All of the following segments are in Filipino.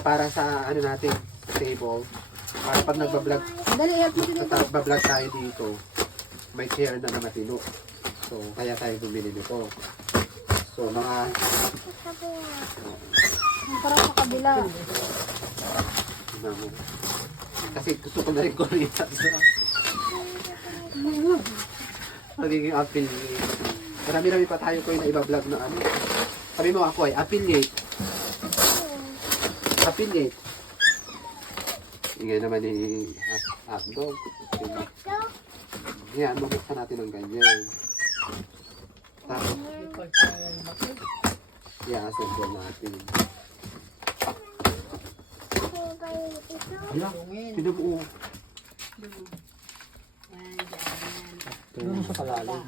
para sa ano natin, table. Para pag nagbablog, Dali, help mo dito. nagbablog tayo dito, may chair na matino. So, kaya tayo bumili nito. So, mga... Parang sa kabila. Kasi gusto ko na rin kurita sa... Magiging affiliate. Marami-rami pa tayo ko yung iba-vlog na ano. Sabi mo ako ay affiliate. Affiliate. Ingay naman ni hotdog. Yan, mabuksan natin ng ganyan. Tapos, i-assemble natin. Ayan, pinubuo. Doon sa kalalim.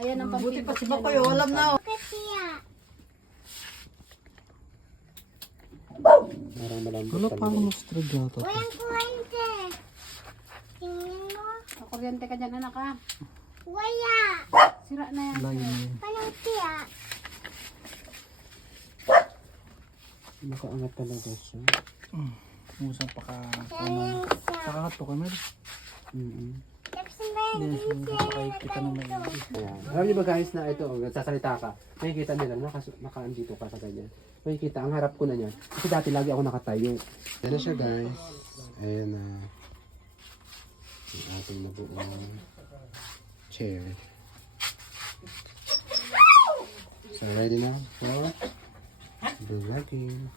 Ayan ang Buti pa pampipot si niya. Bakoy, alam na. Parang malambot Wala talaga. pa akong straight yata. O, kuryente ka dyan, anak ha. Sira na yan. Layo na yun. Nakaangat talaga siya. Musang pakakat po kami. Hindi na kita na may Ayan. Alam niyo ba guys na ito, nagsasalita ka, makikita nila, nakaandito ka sa ganyan. Makikita, ang harap ko na niyan. Kasi dati lagi ako nakatayo. Yan na siya guys. Ayan na. Ang ating nabuong chair. So ready na for vlogging.